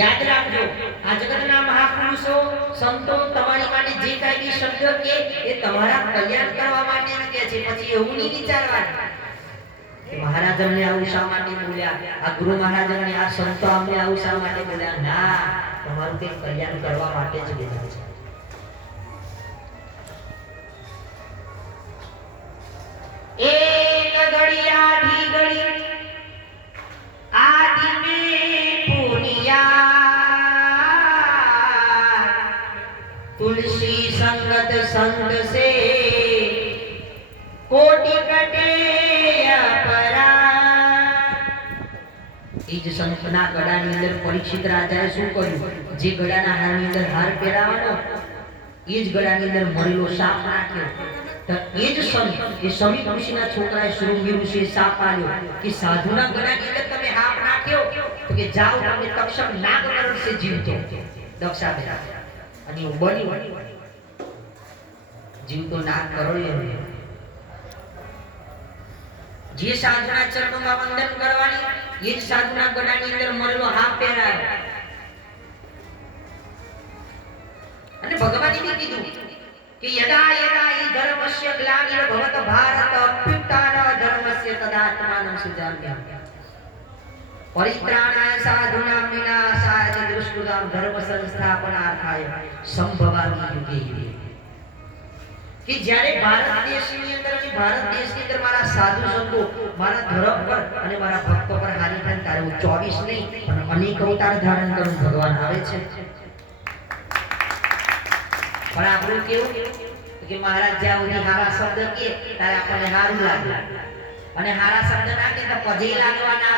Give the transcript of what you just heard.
યાદ રાખજો આ જગતના મહાપુરુષો, સંતો તમારી માટે જે કાંઈ બી શબ્દ કે એ તમારા કલ્યાણ કરવા માટે કે છે. પછી એવું નહીં વિચારવાનું મહારાજ અમને આવું શા માટે બોલ્યા? આ ગુરુ મહારાજ અમને આ સંતો અમને આવું શા માટે બોલ્યા? ના, તમારું તે કલ્યાણ કરવા માટે જ બોલ્યા છે. तुलसी संगत संत से कोटि कटे अपरा એ જ સંતના ગળાની અંદર પરીક્ષિત રાજાએ શું કર્યું જે ગળાના હારની અંદર હાર પહેરાવાનો એ જ ગળાની અંદર મળેલો સાપ નાખ્યો તો એ જ સંત એ સમી ઋષિના છોકરાએ શૃંગી ઋષિએ સાપ પાડ્યો કે સાધુના ગળાની અંદર તમે હાપ નાખ્યો તો કે જાઓ તમે તક્ષક નાગ કરડશે જીવતો દક્ષા બેટા અને બન્યું. જીવતો નાગ કરડ્યો જે સાધના ચરણોમાં વંદન કરવાની, એ જ સાધના ગળાની અંદર મળેલો હા પહેરાયો. અને ભગવાને બી કીધું કે યદા યદા ઈ ધર્મસ્ય ગ્લાનિર ભવત ભારત અપ્યુત્તાન ધર્મસ્ય તદાત્માનં સુજામ્ય પરિત્રાણાય સાધુનાં વિનાશાય દુષ્કૃતાં ધર્મ સંસ્થાપનાર્થાય સંભવામિ યુગે કે જ્યારે ભારત દેશની અંદર અને ભારત દેશની અંદર મારા સાધુ સંતો મારા ધર્મ પર અને મારા ભક્તો પર હાનિ થાય ત્યારે હું ચોવીસ નહીં, પણ અનેક અવતાર ધારણ કરું ભગવાન આવે છે. પણ આપણું કેવું? કે મહારાજ જ્યાં સુધી હારા શબ્દ કે ત્યારે આપણને સારું લાગે. અને હારા શબ્દ ના કે પજે લાગવાના